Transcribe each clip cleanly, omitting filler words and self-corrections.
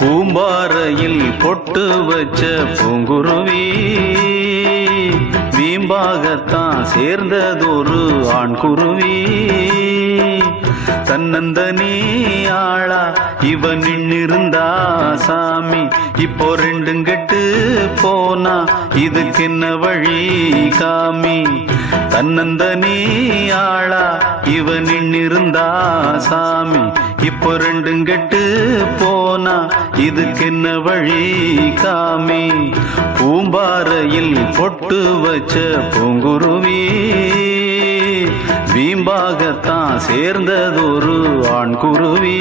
பூம்பாறையில் பொட்டு வச்ச பூங்குருவி வீம்பாகத்தான் சேர்ந்ததொரு ஆண் குருவி. தன்னந்தனி ஆளா இவன் நின்னிருந்தா சாமி, இப்போ ரெண்டும் கெட்டு போனா இதுக்கு என்ன வழி காமி. தன்னந்தனி ஆளா இவன் நின்னிருந்தா சாமி, இப்போ ரெண்டும் கெட்டு போனா இதுக்கு என்ன வழி காமி. பூம்பாறையில் பொட்டு வச்ச பூங்குருவி வீம்பாகத்தான் சேர்ந்ததொரு ஆண் குருவி.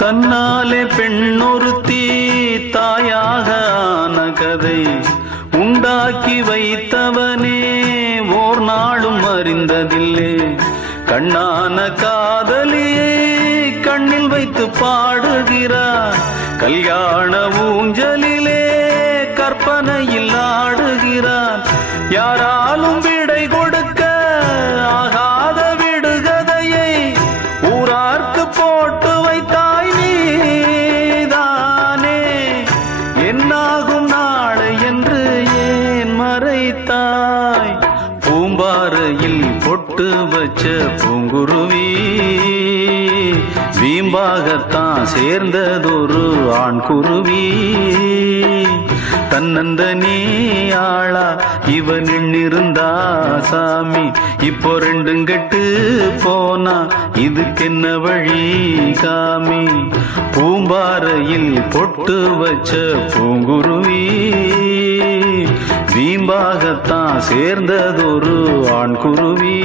தன்னாலே பெண்ணொருத்தி தாயாக ஆன கதை உண்டாக்கி வைத்தவனே ஓர் நாளும் அறிந்ததில்லை. கண்ணான காதலியை கண்ணில் வைத்து பாடுகிறார், கல்யாண ஊஞ்சலிலே கற்பனையில் ஆடுகிறார். யாராலும் விடை கொடுக்க ஆகாத விடுகதையை ஊரார்க்கு போட்டு வைத்தாய் நீதானே. என்னாகும் நாளை என்று ஏன் மறைத்தாய்? பூம்பாறையில் பொட்டு வச்ச பூங்குருவி வீம்பாகத்தான் சேர்ந்ததொரு ஆண் குருவி. தன்னந்தனி ஆளா இவன் நின்னிருந்தா சாமி, இப்போ ரெண்டும் கெட்டு போனா இதுக்கு என்ன வழி காமி. பூம்பாறையில் பொட்டு வச்ச பூங்குருவி வீம்பாகத்தான் சேர்ந்ததொரு ஆண் குருவி.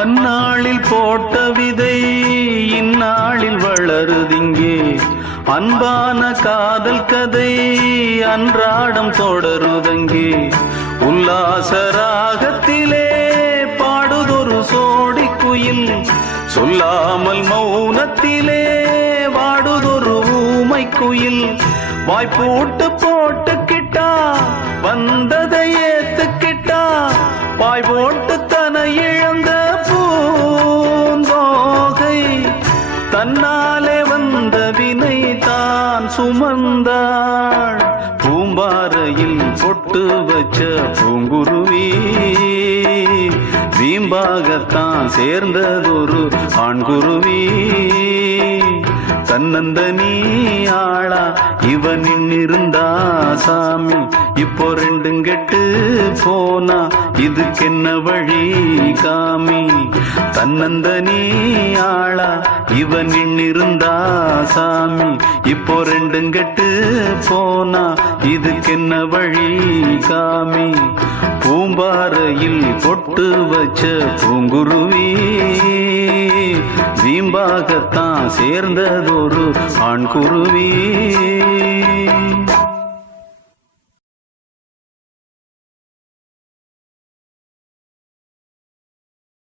அந்நாளில் போட்ட விதை இந்நாளில் வளருதிங்கே. அன்பான காதல் கதை அன்றாடம் தொடருதங்கே. உல்லாச ராகத்திலே பாடுதொரு சோடி குயில், சொல்லாமல் மௌனத்திலே வாடுதொரு ஊமை குயில். வாய்ப்பூட்டு போட்டுக்கிட்டா வந்ததை ஏத்துக்கிட்டா, பாய் போட்டு தன இழந்த பூந்தோகை தன்னாலே வந்த வினை தான் சுமந்தாள். பூம்பாறையில் பொட்டு வச்ச பூங்குருவி வீம்பாகத்தான் சேர்ந்ததொரு ஆண் குருவி. தன்னந்தனி ஆளா இவன் நின்னிருந்தா சாமி, இப்போ ரெண்டும் கெட்டு போனா இதுக்கு என்ன வழி காமி. தன்னந்தனி ஆளா இவன் நின்னிருந்தா சாமி, இப்போ ரெண்டும் கெட்டு போனா இதுக்கு என்ன வழி காமி. பூம்பாறையில் பொட்டு வச்ச பூங்குருவி வீம்பாகத்தான் சேர்ந்ததொரு ஆண் குருவி.